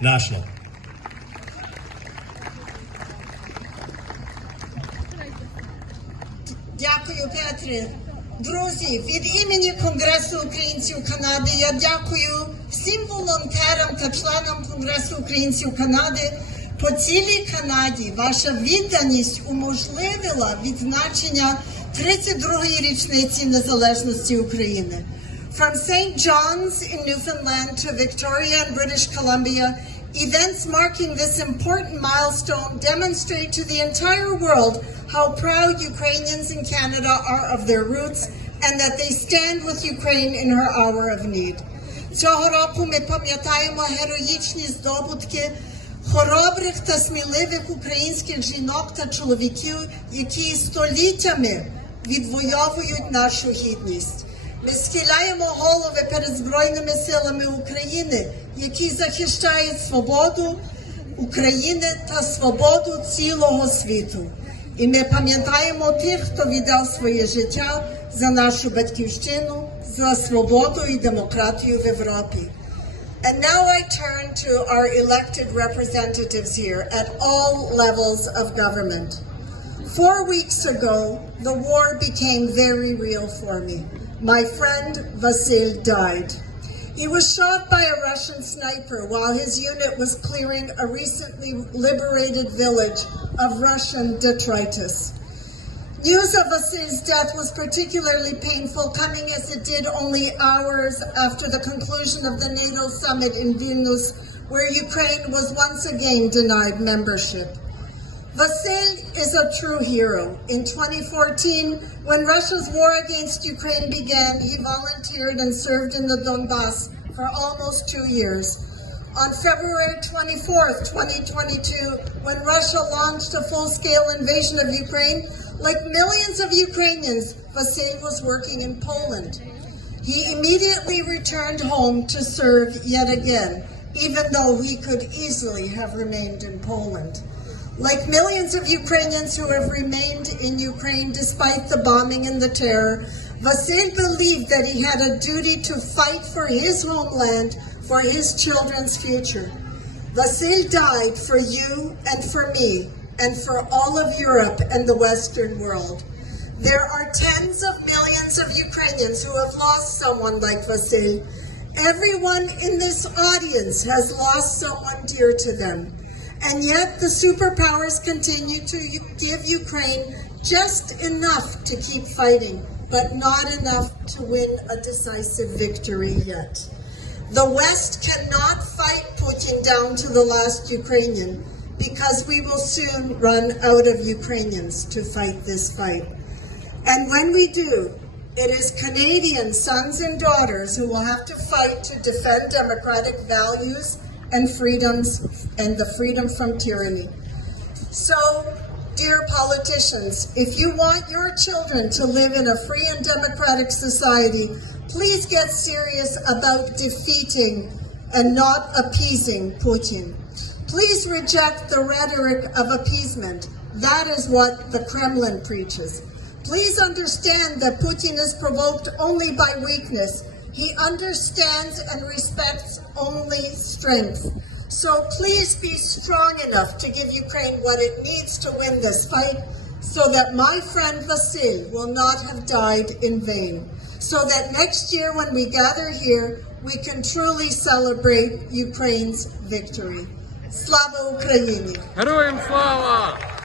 national. Дякую, Петре. Друзі, від імені Конгресу українців Канади я дякую всім волонтерам та членам Конгресу українців Канади. По цілій Канаді ваша відданість уможливила відзначення 32-ї річниці незалежності України. From St. John's in Newfoundland to Victoria in British Columbia, events marking this important milestone demonstrate to the entire world how proud Ukrainians in Canada are of their roots and that they stand with Ukraine in her hour of need. Цього року ми пам'ятаємо героїчні здобутки хоробрих та сміливих українських жінок та чоловіків, які століттями відвоюють нашу гідність. Ми схиляємо голови перед Збройними силами України, які захищають свободу України та свободу цілого світу. І ми пам'ятаємо тих, хто віддав своє життя за нашу батьківщину, за свободу і демократію в Європі. And now I turn to our elected representatives here at all levels of government. 4 weeks ago, the war became very real for me. My friend Vasil died. He was shot by a Russian sniper while his unit was clearing a recently liberated village of Russian detritus. News of Vasil's death was particularly painful, coming as it did only hours after the conclusion of the NATO summit in Vilnius, where Ukraine was once again denied membership. Vasil is a true hero. In 2014, when Russia's war against Ukraine began, he volunteered and served in the Donbass for almost 2 years. On February 24th, 2022, when Russia launched a full-scale invasion of Ukraine, like millions of Ukrainians, Vasil was working in Poland. He immediately returned home to serve yet again, even though he could easily have remained in Poland. Like millions of Ukrainians who have remained in Ukraine despite the bombing and the terror, Vasil believed that he had a duty to fight for his homeland, for his children's future. Vasil died for you and for me, and for all of Europe and the Western world. There are tens of millions of Ukrainians who have lost someone like Vasil. Everyone in this audience has lost someone dear to them. And yet the superpowers continue to give Ukraine just enough to keep fighting, but not enough to win a decisive victory yet. The West cannot fight Putin down to the last Ukrainian, because we will soon run out of Ukrainians to fight this fight. And when we do, it is Canadian sons and daughters who will have to fight to defend democratic values and freedoms and the freedom from tyranny. So, dear politicians, if you want your children to live in a free and democratic society, please get serious about defeating and not appeasing Putin. Please reject the rhetoric of appeasement. That is what the Kremlin preaches. Please understand that Putin is provoked only by weakness. He understands and respects only strength. So please be strong enough to give Ukraine what it needs to win this fight, so that my friend Vasil will not have died in vain. So that next year when we gather here, we can truly celebrate Ukraine's victory. Слава Україні! Героям слава!